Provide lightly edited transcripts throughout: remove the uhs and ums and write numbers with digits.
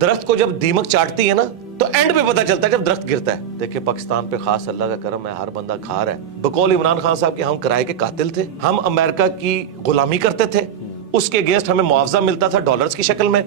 درخت کو جب دیمک چاٹتی ہے نا تو اینڈ پہ پتہ چلتا ہے جب درخت گرتا ہے. دیکھیں پاکستان پہ خاص اللہ کا کرم ہے, ہر بندہ کھا رہا ہے. بقول عمران خان صاحب کے ہم کرائے کے قاتل تھے, ہم امریکہ کی غلامی کرتے تھے, اس کے اگینسٹ ہمیں معاوضہ ملتا تھا ڈالرز کی شکل میں,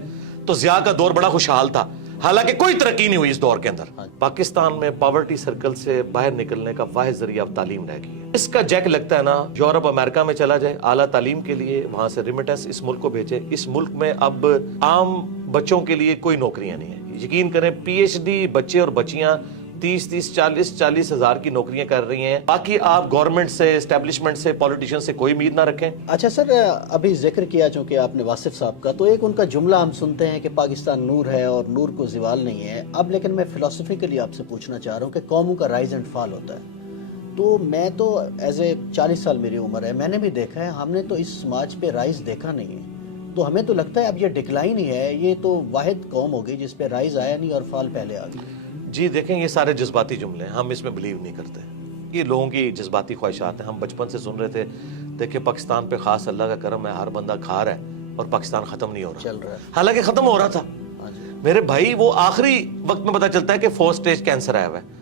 تو ضیاء کا دور بڑا خوشحال تھا. حالانکہ کوئی ترقی نہیں ہوئی اس دور کے اندر. پاکستان میں پاورٹی سرکل سے باہر نکلنے کا واحد ذریعہ اب تعلیم رہ گئی ہے. اس کا جیک لگتا ہے نا, یورپ امریکہ میں چلا جائے اعلیٰ تعلیم کے لیے, وہاں سے ریمیٹنس اس ملک کو بھیجے. اس ملک میں اب عام بچوں کے لیے کوئی نوکریاں نہیں ہیں. یقین کریں پی ایچ ڈی بچے اور بچیاں 30-40 ہزار کی نوکریاں کر رہی ہیں. باقی آپ گورنمنٹ سے, اسٹیبلشمنٹ سے, پولیٹیشین سے کوئی امید نہ رکھیں. اچھا سر, ابھی ذکر کیا چونکہ آپ نے واصف صاحب کا, تو ایک ان کا جملہ ہم سنتے ہیں کہ پاکستان نور ہے اور نور کو زوال نہیں ہے. اب لیکن میں فلسفیکلی آپ سے پوچھنا چاہ رہا ہوں کہ قوموں کا رائز اینڈ فال ہوتا ہے. تو میں تو ایز اے 40 سال میری عمر ہے, میں نے بھی دیکھا ہے, ہم نے تو اس سماج پہ رائز دیکھا نہیں ہے. تو ہمیں تو لگتا ہے اب یہ ڈکلائن ہی ہے, یہ تو واحد قوم ہوگی جس پہ رائز آیا نہیں اور فال پہلے آ گئی. جی دیکھیں یہ سارے جذباتی جملے ہیں, ہم اس میں بلیو نہیں کرتے. یہ لوگوں کی جذباتی خواہشات ہیں. ہم بچپن سے سن رہے تھے, دیکھیں پاکستان پہ خاص اللہ کا کرم ہے, ہر بندہ کھا رہا ہے اور پاکستان ختم نہیں ہو رہا. چل رہا ہے, حالانکہ ختم ہو رہا تھا میرے بھائی. وہ آخری وقت میں پتہ چلتا ہے کہ 4 سٹیج کینسر آیا ہوا ہے.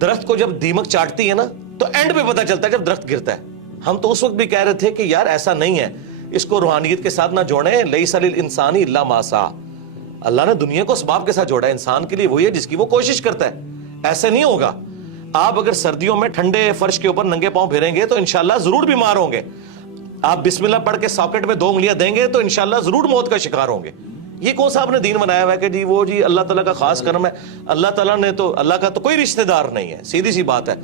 درخت کو جب دیمک چاٹتی ہے نا تو اینڈ پہ پتہ چلتا ہے جب درخت گرتا ہے. ہم تو اس وقت بھی کہہ رہے تھے کہ یار ایسا نہیں ہے, اس کو روحانیت کے ساتھ نہ جوڑیں. لیس للانسان الا ما سعی, اللہ نے دنیا کو اسباب کے ساتھ جوڑا ہے. انسان کے لیے وہی ہے جس کی وہ کوشش کرتا ہے. ایسے نہیں ہوگا. آپ اگر سردیوں میں ٹھنڈے فرش کے اوپر ننگے پاؤں پھریں گے تو انشاءاللہ ضرور بیمار ہوں گے. آپ بسم اللہ پڑھ کے ساکٹ میں 2 انگلیاں دیں گے تو انشاءاللہ ضرور موت کا شکار ہوں گے. یہ کون سا آپ نے دین بنایا ہوا ہے کہ جی وہ جی اللہ تعالیٰ کا خاص کرم ہے. اللہ تعالیٰ نے تو, اللہ کا تو کوئی رشتہ دار نہیں ہے. سیدھی سی بات ہے.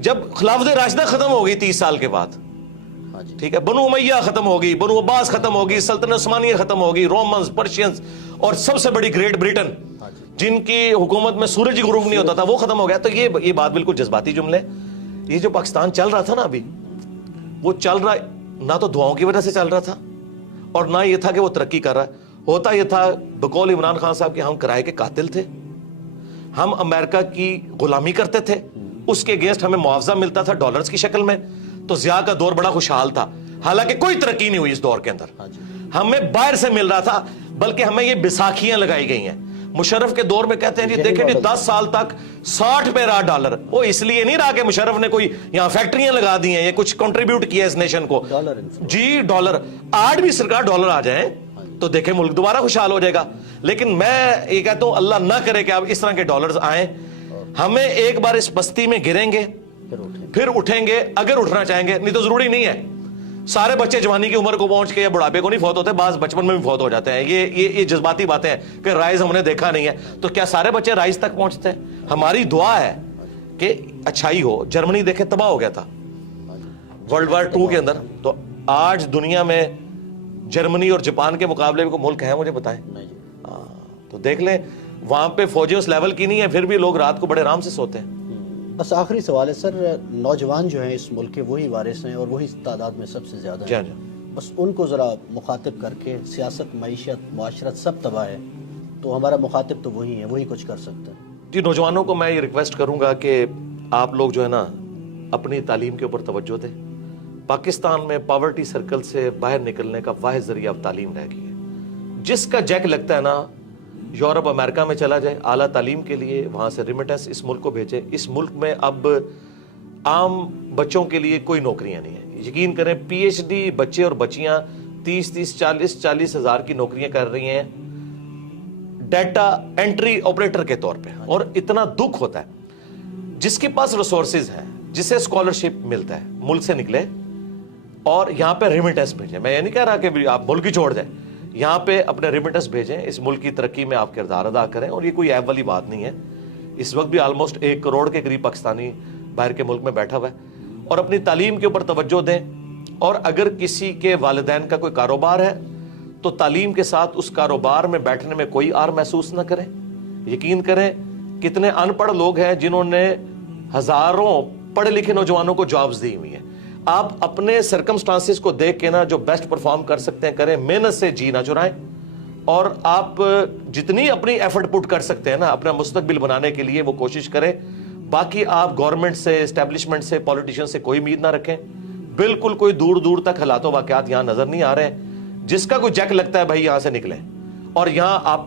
جب خلافت راشدہ ختم ہو گئی 30 سال کے بعد, ٹھیک ہے, بنو امیہ ختم ہوگی, بنو عباس ختم ہوگی, سلطنت عثمانیہ ختم ہوگی, رومنز, پرشینز, اور سب سے بڑی گریٹ بریٹن جن کی حکومت میں سورج ہی غروب نہیں ہوتا تھا, وہ ختم ہو گیا. تو یہ بات بالکل جذباتی جملے. یہ جو پاکستان چل رہا تھا نا ابھی, وہ چل رہا نہ تو دعاؤں کی وجہ سے چل رہا تھا اور نہ یہ تھا کہ وہ ترقی کر رہا ہے. ہوتا یہ تھا بقول عمران خان صاحب کے ہم کرائے کے قاتل تھے, ہم امریکہ کی غلامی کرتے تھے, اس کے اگینسٹ ہمیں معاوضہ ملتا تھا ڈالرز کی شکل میں, تو ضیاء کا دور بڑا خوشحال تھا. حالانکہ کوئی ترقی نہیں ہوئی اس دور کے اندر. ہمیں باہر سے مل رہا تھا, بلکہ ہمیں یہ بیساکھیاں لگائی گئی ہیں. مشرف کے دور میں کہتے ہیں جی دیکھیں جی 10 سال تک 60 پہ رہا ڈالر. وہ اس لیے نہیں رہا کہ مشرف نے کوئی یہاں فیکٹریاں لگا دی ہیں یا کچھ کنٹریبیوٹ کیا اس نیشن کو. جی ڈالر, آج بھی سرکار ڈالر آ جائیں تو دیکھیں ملک دوبارہ خوشحال ہو جائے گا. لیکن میں یہ کہتا ہوں اللہ نہ کرے کہ اب اس طرح کے ڈالرز آئیں. ہمیں ایک بار اس بستی میں گریں گے پھر اٹھیں گے اگر اٹھنا چاہیں گے, نہیں تو ضروری نہیں ہے. سارے بچے جوانی کی عمر کو پہنچ کے یا بڑھاپے کو نہیں فوت ہوتے, بعض بچپن میں بھی فوت ہو جاتے ہیں. یہ جذباتی باتیں ہیں کہ رائز ہم نے دیکھا نہیں ہے. تو کیا سارے بچے رائز تک پہنچتے ہیں؟ ہماری دعا ہے کہ اچھائی ہو. جرمنی دیکھیں تباہ ہو گیا تھا ورلڈ وار 2 کے اندر, تو آج دنیا میں جرمنی اور جاپان کے مقابلے میں کوئی ملک ہے مجھے بتائیں؟ تو دیکھ لیں وہاں پہ فوجیں اس لیول کی نہیں ہے, پھر بھی لوگ رات کو بڑے آرام سے سوتے ہیں. بس آخری سوال ہے سر, نوجوان جو ہیں اس ملک کے وہی وارث ہیں اور وہی تعداد میں سب سے زیادہ ہیں. بس ان کو ذرا مخاطب کر کے, سیاست, معیشت, معاشرت سب تباہ ہے, تو ہمارا مخاطب تو وہی ہے, وہی کچھ کر سکتے ہیں. جی نوجوانوں کو میں یہ ریکویسٹ کروں گا کہ آپ لوگ جو ہے نا اپنی تعلیم کے اوپر توجہ دیں. پاکستان میں پاورٹی سرکل سے باہر نکلنے کا واحد ذریعہ اب تعلیم رہ گئی ہے. جس کا جیک لگتا ہے نا, یورپ امریکہ میں چلا جائے اعلیٰ تعلیم کے لیے, وہاں سے ریمیٹنس اس ملک کو بھیجے. اس ملک میں اب عام بچوں کے لیے کوئی نوکریاں نہیں ہیں. یقین کریں پی ایچ ڈی بچے اور بچیاں 30-40 ہزار کی نوکریاں کر رہی ہیں ڈیٹا انٹری آپریٹر کے طور پہ. اور اتنا دکھ ہوتا ہے جس کے پاس ریسورسز ہیں, جسے اسکالرشپ ملتا ہے, ملک سے نکلے اور یہاں پہ ریمیٹنس بھیجیں. میں یہ نہیں کہہ رہا کہ آپ ملک ہی چھوڑ دیں, یہاں پہ اپنے ریمیٹنس بھیجیں, اس ملک کی ترقی میں آپ کردار ادا کریں. اور یہ کوئی عیب والی بات نہیں ہے. اس وقت بھی آلموسٹ 1 کروڑ کے قریب پاکستانی باہر کے ملک میں بیٹھا ہوا ہے. اور اپنی تعلیم کے اوپر توجہ دیں. اور اگر کسی کے والدین کا کوئی کاروبار ہے تو تعلیم کے ساتھ اس کاروبار میں بیٹھنے میں کوئی آر محسوس نہ کریں. یقین کریں کتنے ان پڑھ لوگ ہیں جنہوں نے ہزاروں پڑھے لکھے نوجوانوں کو جابز دی ہوئی ہیں. آپ اپنے سرکمسٹانسز کو دیکھ کے نا جو بیسٹ پرفارم کر سکتے ہیں کریں, محنت سے جی نہ چرائیں. اور آپ جتنی اپنی ایفرٹ پٹ کر سکتے ہیں نا اپنا مستقبل بنانے کے لیے وہ کوشش کریں. باقی آپ گورنمنٹ سے, اسٹیبلشمنٹ سے, پولیٹیشین سے کوئی امید نہ رکھیں. بالکل کوئی دور دور تک حالات و واقعات یہاں نظر نہیں آ رہے ہیں. جس کا کوئی جیک لگتا ہے بھائی یہاں سے نکلیں. اور یہاں آپ